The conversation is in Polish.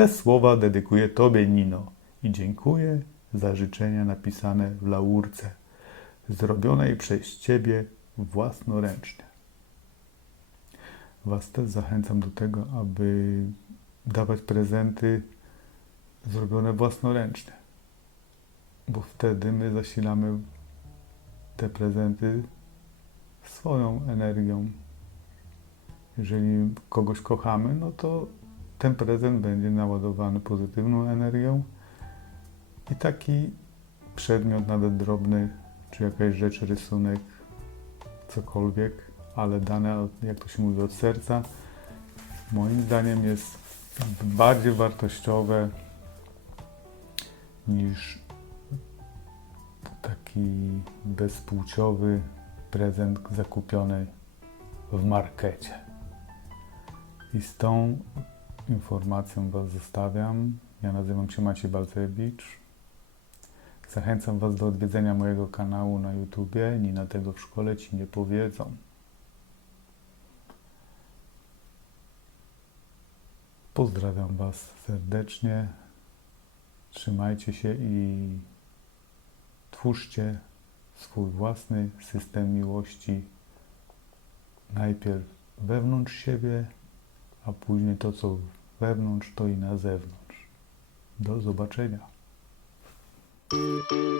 Te słowa dedykuję Tobie, Nino, i dziękuję za życzenia napisane w laurce, zrobionej przez Ciebie własnoręcznie. Was też zachęcam do tego, aby dawać prezenty zrobione własnoręcznie, bo wtedy my zasilamy te prezenty swoją energią. Jeżeli kogoś kochamy, no to ten prezent będzie naładowany pozytywną energią i taki przedmiot, nawet drobny, czy jakaś rzecz, rysunek, cokolwiek, ale dane, jak to się mówi, od serca, moim zdaniem jest bardziej wartościowe niż taki bezpłciowy prezent zakupiony w markecie. I z tą informacją Was zostawiam. Ja nazywam się Maciej Balcewicz. Zachęcam Was do odwiedzenia mojego kanału na YouTubie. Nina tego w szkole Ci nie powiedzą. Pozdrawiam Was serdecznie. Trzymajcie się i twórzcie swój własny system miłości. Najpierw wewnątrz siebie, a później to, co wewnątrz, to i na zewnątrz. Do zobaczenia. Thank you.